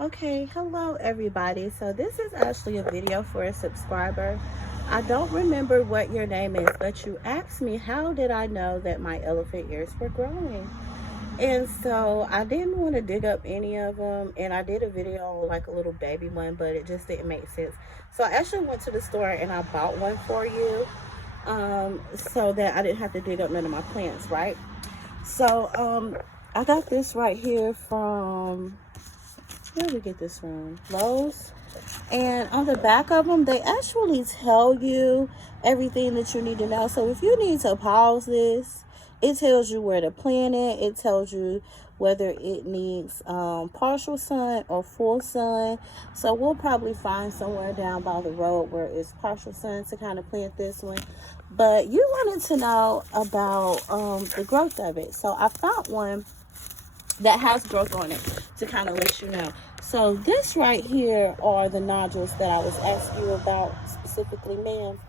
Okay, hello everybody. So this is actually a video for a subscriber. I don't remember what your name is, but you asked me how did I know that my elephant ears were growing. And so I didn't want to dig up any of them, and I did a video on like a little baby one, but it just didn't make sense. So I actually went to the store and I bought one for you, so that I didn't have to dig up none of my plants, right? So I got this right here from, where did we get this from? Lowe's. And on the back of them, they actually tell you everything that you need to know. So if you need to pause this, it tells you where to plant it. It tells you whether it needs partial sun or full sun. So we'll probably find somewhere down by the road where it's partial sun to kind of plant this one. But you wanted to know about the growth of it. So I found one that has growth on it to kind of let you know. So this right here are the nodules that I was asking you about specifically, ma'am.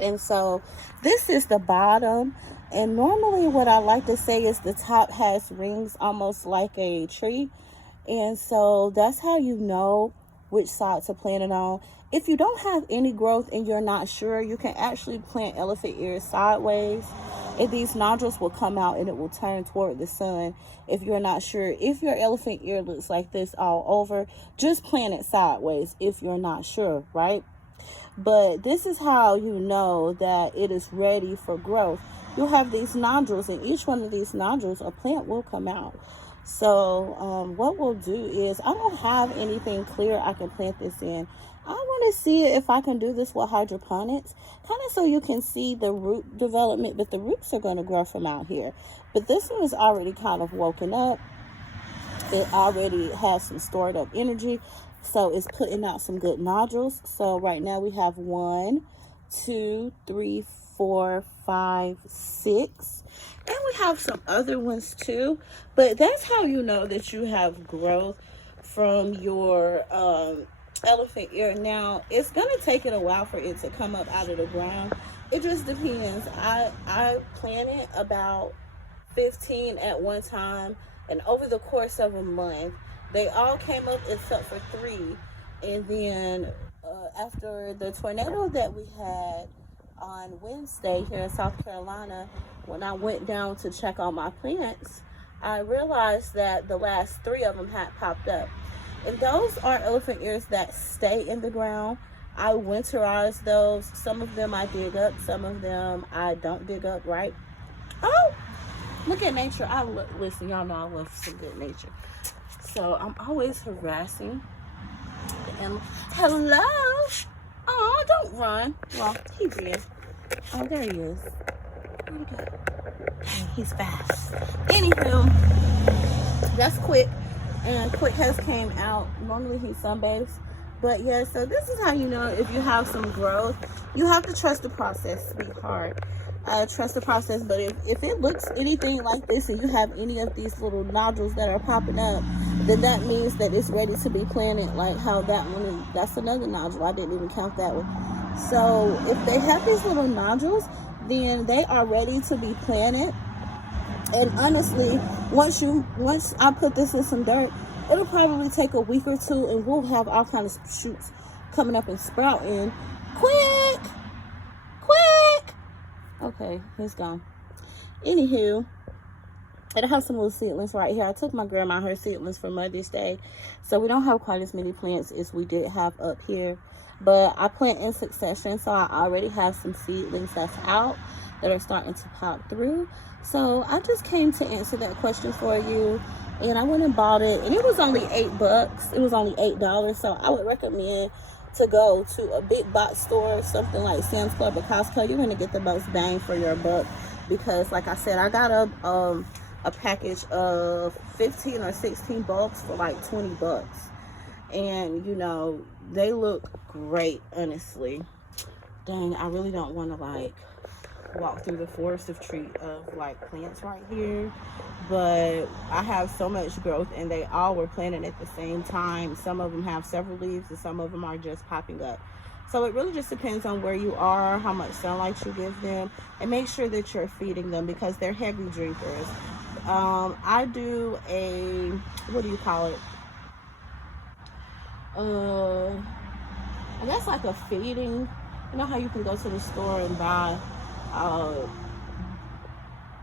And so this is the bottom. And normally what I like to say is the top has rings almost like a tree. And so that's how you know which side to plant it on. If you don't have any growth and you're not sure, you can actually plant elephant ears sideways. And these nodules will come out and it will turn toward the sun. If you're not sure, if your elephant ear looks like this all over, just plant it sideways if you're not sure, right? But this is how you know that it is ready for growth. You'll have these nodules, and each one of these nodules, a plant will come out. So what we'll do is, I don't have anything clear I can plant this in. I want to see if I can do this with hydroponics, kind of so you can see the root development, but the roots are going to grow from out here. But this one is already kind of woken up. It already has some stored up energy, so it's putting out some good nodules. So right now we have 1, 2, 3, 4, 5, 6, and we have some other ones too. But that's how you know that you have growth from your elephant ear. Now it's gonna take it a while for it to come up out of the ground. It just depends. I planted about 15 at one time, and over the course of a month they all came up except for 3. And then after the tornado that we had on Wednesday here in South Carolina, when I went down to check on my plants, I realized that the last 3 of them had popped up. And those are elephant ears that stay in the ground. I winterize those. Some of them I dig up, some of them I don't dig up, right? Oh, look at nature. Listen, y'all know I love some good nature. So I'm always harassing. And hello. Oh, don't run. Well, he did. Oh, there he is. Where'd he go? Oh, he's fast. Anywho, that's Quick. And Quick has came out. Normally he sunbathes. But yeah, so this is how you know if you have some growth. You have to trust the process, sweetheart. Trust the process. But if it looks anything like this and you have any of these little nodules that are popping up, then that means that it's ready to be planted. Like how that one is, that's another nodule. I didn't even count that one. So if they have these little nodules, then they are ready to be planted. And honestly, once I put this in some dirt, it'll probably take a week or 2 and we'll have all kinds of shoots coming up and sprouting. Quick! Okay, he's gone. Anywho, and I have some little seedlings right here. I took my grandma her seedlings for Mother's Day, so we don't have quite as many plants as we did have up here. But I plant in succession, so I already have some seedlings that's out that are starting to pop through. So I just came to answer that question for you, and I went and bought it, and it was only $8. It was only $8, so I would recommend to go to a big box store, something like Sam's Club or Costco. You're going to get the most bang for your buck, because like I said, I got a package of 15 or 16 bulbs for like $20, and you know, they look great. Honestly, dang, I really don't want to like walk through the forest of like plants right here, but I have so much growth, and they all were planted at the same time. Some of them have several leaves and some of them are just popping up. So it really just depends on where you are, how much sunlight you give them, and make sure that you're feeding them, because they're heavy drinkers. I do a, what do you call it, I guess like a feeding. You know how you can go to the store and buy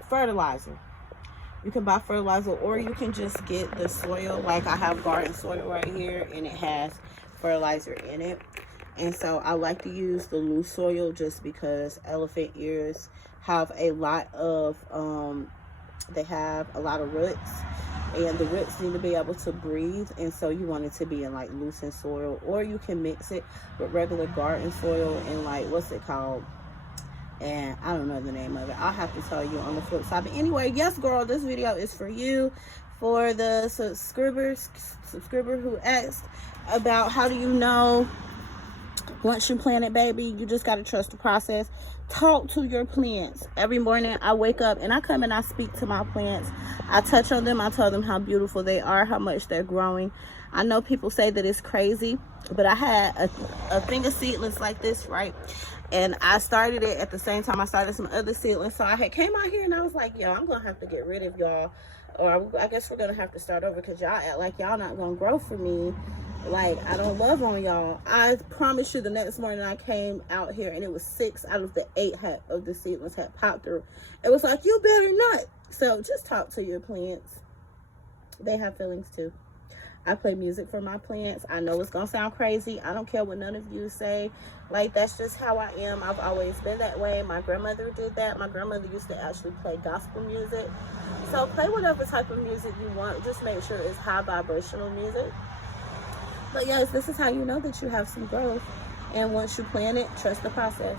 fertilizer. You can buy fertilizer, or you can just get the soil. Like I have garden soil right here, and it has fertilizer in it. And so I like to use the loose soil just because elephant ears have a lot of they have a lot of roots, and the roots need to be able to breathe, and so you want it to be in like loosened soil, or you can mix it with regular garden soil and like, what's it called, and I don't know the name of it. I'll have to tell you on the flip side. But anyway, yes girl, this video is for you, for the subscriber who asked about how do you know once you plant it, baby. You just got to trust the process. Talk to your plants. Every morning I wake up and I come and I speak to my plants. I touch on them. I tell them how beautiful they are, how much they're growing. I know people say that it's crazy, but I had a thing of seedlings like this, right? And I started it at the same time I started some other seedlings. So I had came out here and I was like, yo, I'm gonna have to get rid of y'all, or I guess we're gonna have to start over, because y'all act like y'all not gonna grow for me. Like, I don't love on y'all. I promise you, the next morning I came out here and it was 6 out of the 8 of the seedlings had popped through. It was like, you better not. So just talk to your plants. They have feelings too. I play music for my plants. I know it's gonna sound crazy. I don't care what none of you say. Like, that's just how I am. I've always been that way. My grandmother did that. My grandmother used to actually play gospel music. So play whatever type of music you want. Just make sure it's high vibrational music. But yes, this is how you know that you have some growth. And once you plant it, trust the process.